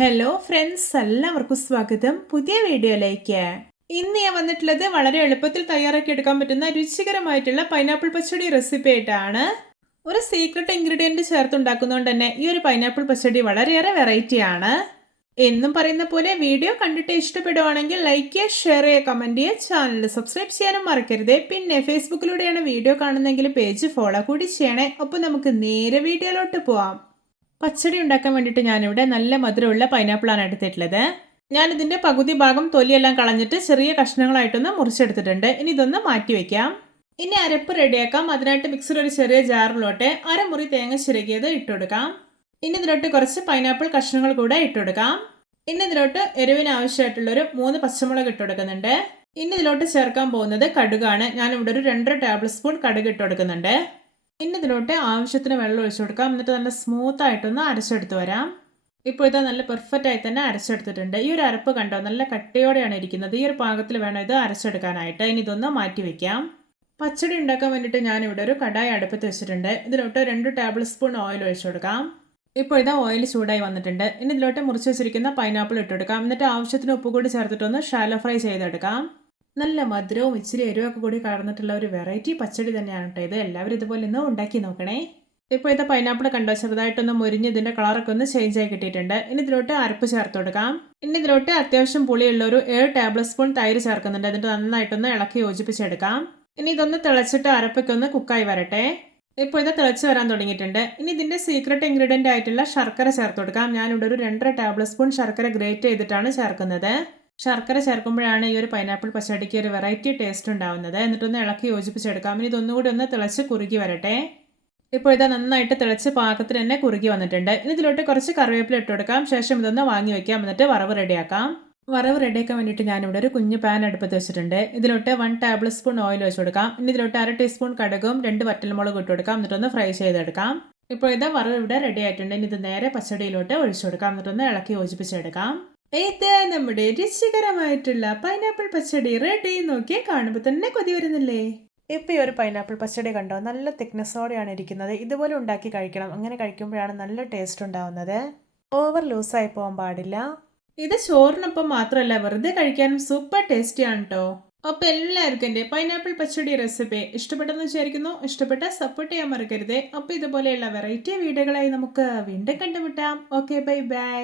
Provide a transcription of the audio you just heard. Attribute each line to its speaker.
Speaker 1: Hello friends എല്ലാവർക്കും സ്വാഗതം. പുതിയ വീഡിയോയിലേക്ക്. ഇന്ന് ഞാൻ വന്നിട്ടുള്ളത് വളരെ എളുപ്പത്തിൽ തയ്യാറാക്കി എടുക്കാൻ പറ്റുന്ന രുചികരമായിട്ടുള്ള പൈനാപ്പിൾ പച്ചടി റെസിപ്പി ആയിട്ടാണ്. ഒരു സീക്രട്ട് ഇൻഗ്രീഡിയന്റ് ചേർത്തുണ്ടാക്കുന്നതുകൊണ്ട് തന്നെ ഈ ഒരു പൈനാപ്പിൾ പച്ചടി വളരെയേറെ വെറൈറ്റി ആണ്. എന്നും പറയുന്ന പോലെ വീഡിയോ കണ്ടിട്ട് ഇഷ്ടപ്പെടുവാണെങ്കിൽ ലൈക്ക് ചെയ്യുക ഷെയർ ചെയ്യുക കമന്റ് ചെയ്യുക ചാനൽ സബ്സ്ക്രൈബ് ചെയ്യാനും മറക്കരുത്. പിന്നെ ഫേസ്ബുക്കിലൂടെയാണ് വീഡിയോ കാണുന്നതെങ്കിൽ പേജ് ഫോളോ കൂടി ചെയ്യണേ. അപ്പോൾ നമുക്ക് നേരെ വീഡിയോയിലോട്ട് പോവാം. പച്ചടി ഉണ്ടാക്കാൻ വേണ്ടിയിട്ട് ഞാനിവിടെ നല്ല മധുരമുള്ള പൈനാപ്പിളാണ് എടുത്തിട്ടുള്ളത്. ഞാൻ ഞാനിതിന്റെ പകുതി ഭാഗം തൊലിയെല്ലാം കളഞ്ഞിട്ട് ചെറിയ കഷ്ണങ്ങളായിട്ടൊന്ന് മുറിച്ചെടുത്തിട്ടുണ്ട്. ഇനി ഇതൊന്ന് മാറ്റി വയ്ക്കാം ഇനി അരപ്പ് റെഡിയാക്കാം. അതിനായിട്ട് മിക്സർ ഒരു ചെറിയ ജാറിലോട്ട് അരമുറി തേങ്ങ ചിരകിയത് ഇട്ടുകൊടുക്കാം. ഇനി ഇതിലോട്ട് കുറച്ച് പൈനാപ്പിൾ കഷ്ണങ്ങൾ കൂടെ ഇട്ടുകൊടുക്കാം. ഇനി ഇതിലോട്ട് എരിവിന് ആവശ്യമായിട്ടുള്ളൊരു മൂന്ന് പച്ചമുളക് ഇട്ട് കൊടുക്കുന്നുണ്ട് ഇനി ഇതിലോട്ട് ചേർക്കാൻ പോകുന്നത് കടുകാണ്. ഞാനിവിടെ ഒരു രണ്ടര ടേബിൾ സ്പൂൺ കടുക് ഇട്ട് കൊടുക്കുന്നുണ്ട് ഇനി ഇതിലോട്ട് ആവശ്യത്തിന് വെള്ളം ഒഴിച്ചു കൊടുക്കാം. എന്നിട്ട് നല്ല സ്മൂത്ത് ആയിട്ടൊന്ന് അരച്ചെടുത്ത് വരാം. ഇപ്പോൾ നല്ല പെർഫെക്റ്റ് ആയി തന്നെ അരച്ചെടുത്തിട്ടുണ്ട്. ഈ ഒരു അരപ്പ് കണ്ടോ? നല്ല കട്ടിയോടെയാണ് ഇരിക്കുന്നത്. ഈ ഒരു പാകത്തിൽ വേണം ഇത് അരച്ചെടുക്കാനായിട്ട്. ഇനി ഇതൊന്ന് മാറ്റി വെക്കാം. പച്ചടി ഉണ്ടാക്കാൻ വേണ്ടിയിട്ട് ഞാനിവിടെ ഒരു കടായി അടുപ്പത്ത് വെച്ചിട്ടുണ്ട്. ഇതിലോട്ട് രണ്ട് ടേബിൾ സ്പൂൺ ഓയിൽ ഒഴിച്ചു കൊടുക്കാം. ഇപ്പോൾ ഓയിൽ ചൂടായി വന്നിട്ടുണ്ട്. ഇനി ഇതിലോട്ട് മുറിച്ച് വെച്ചിരിക്കുന്ന പൈനാപ്പിൾ ഇട്ടെടുക്കാം എന്നിട്ട് ആവശ്യത്തിന് ഉപ്പ് കൂടി ചേർത്തിട്ടൊന്ന് ഷാലോ ഫ്രൈ ചെയ്തെടുക്കാം. നല്ല മധുരവും ഇച്ചിരി എരിവൊക്കെ കൂടി കടന്നിട്ടുള്ള ഒരു വെറൈറ്റി പച്ചടി തന്നെയാണ് കേട്ടോ ഇത്. എല്ലാവരും ഇതുപോലെ ഒന്ന് ഉണ്ടാക്കി നോക്കണേ. ഇപ്പോൾ ഇത് പൈനാപ്പിൾ കണ്ടോ? ചെറുതായിട്ടൊന്ന് മുരിഞ്ഞ് ഇതിന്റെ കളറൊക്കെ ഒന്ന് ചേഞ്ച് ആയി കിട്ടിയിട്ടുണ്ട്. ഇനി ഇതിലോട്ട് അരപ്പ് ചേർത്ത് കൊടുക്കാം. ഇനി ഇതിലോട്ട് അത്യാവശ്യം പുളിയുള്ള ഒരു ഏഴ് ടേബിൾ സ്പൂൺ തൈര് ചേർക്കുന്നുണ്ട്. എന്നിട്ട് നന്നായിട്ടൊന്ന് ഇളക്കി യോജിപ്പിച്ചെടുക്കാം. ഇനി ഇതൊന്ന് തിളച്ചിട്ട് അരപ്പൊക്കെ ഒന്ന് കുക്കായി വരട്ടെ. ഇപ്പോൾ ഇത് തിളച്ച് വരാൻ തുടങ്ങിയിട്ടുണ്ട്. ഇനി ഇതിന്റെ സീക്രട്ട് ഇൻഗ്രീഡിയന്റ് ആയിട്ടുള്ള ശർക്കര ചേർത്ത് കൊടുക്കാം. ഞാനിവിടെ ഒരു രണ്ടര ടേബിൾ സ്പൂൺ ശർക്കര ഗ്രേറ്റ് ചെയ്തിട്ടാണ് ചേർക്കുന്നത്. ശർക്കര ചേർക്കുമ്പോഴാണ് ഈ ഒരു പൈനാപ്പിൾ പച്ചടിക്ക് ഒരു വെറൈറ്റി ടേസ്റ്റ് ഉണ്ടാവുന്നത്. എന്നിട്ടൊന്ന് ഇളക്കി യോജിപ്പിച്ചെടുക്കാം. ഇനി ഇതൊന്നുകൂടി ഒന്ന് തിളച്ച് കുറുകി വരട്ടെ. ഇപ്പോൾ ഇത് നന്നായിട്ട് തിളച്ച് പാകത്തിന് തന്നെ കുറുകി വന്നിട്ടുണ്ട്. ഇനി ഇതിലോട്ട് കുറച്ച് കറിവേപ്പില ഇട്ട് കൊടുക്കാം. ശേഷം ഇതൊന്ന് വാങ്ങി വെക്കാം. എന്നിട്ട് വറവ് റെഡിയാക്കാം. വറവ് റെഡിയാക്കാൻ വേണ്ടിയിട്ട് ഞാനിവിടെ ഒരു കുഞ്ഞ് പാൻ അടുപ്പത്ത് വെച്ചിട്ടുണ്ട്. ഇതിലോട്ട് വൺ ടേബിൾ സ്പൂൺ ഓയിൽ വെച്ച് കൊടുക്കാം. ഇനി ഇതിലോട്ട് അര ടീസ്പൂൺ കടുകും രണ്ട് വറ്റൽമുളകും ഇട്ട് കൊടുക്കാം. എന്നിട്ടൊന്ന് ഫ്രൈ ചെയ്തെടുക്കാം. ഇപ്പോൾ ഇത് വറവ് ഇവിടെ റെഡി ആയിട്ടുണ്ട്. ഇനി ഇത് നേരെ പച്ചടിയിലോട്ട് ഒഴിച്ചു കൊടുക്കാം. എന്നിട്ടൊന്ന് ഇളക്കി യോജിപ്പിച്ചെടുക്കാം. ഇത് നമ്മുടെ രുചികരമായിട്ടുള്ള പൈനാപ്പിൾ പച്ചടി റെഡി നോക്കിയാൽ കാണുമ്പോൾ തന്നെ കൊതി വരുന്നില്ലേ? ഇപ്പം ഈ ഒരു പൈനാപ്പിൾ പച്ചടി കണ്ടോ? നല്ല തിക്നെസ്സോടെയാണ് ഇരിക്കുന്നത്. ഇതുപോലെ ഉണ്ടാക്കി കഴിക്കണം. അങ്ങനെ കഴിക്കുമ്പോഴാണ് നല്ല ടേസ്റ്റ് ഉണ്ടാവുന്നത്. ഓവർ ലൂസായി പോകാൻ പാടില്ല. ഇത് ചോറിനൊപ്പം മാത്രമല്ല വെറുതെ കഴിക്കാനും സൂപ്പർ ടേസ്റ്റിയാണ് കേട്ടോ അപ്പൊ എല്ലാവർക്കും എന്റെ പൈനാപ്പിൾ പച്ചടി റെസിപ്പി ഇഷ്ടപ്പെട്ടെന്ന് വിചാരിക്കുന്നു. ഇഷ്ടപ്പെട്ട സപ്പോർട്ട് ചെയ്യാൻ മറക്കരുത്. അപ്പൊ ഇതുപോലെയുള്ള വെറൈറ്റി വീഡിയോകളായി നമുക്ക് വീണ്ടും കണ്ടുമുട്ടാം. Okay bye bye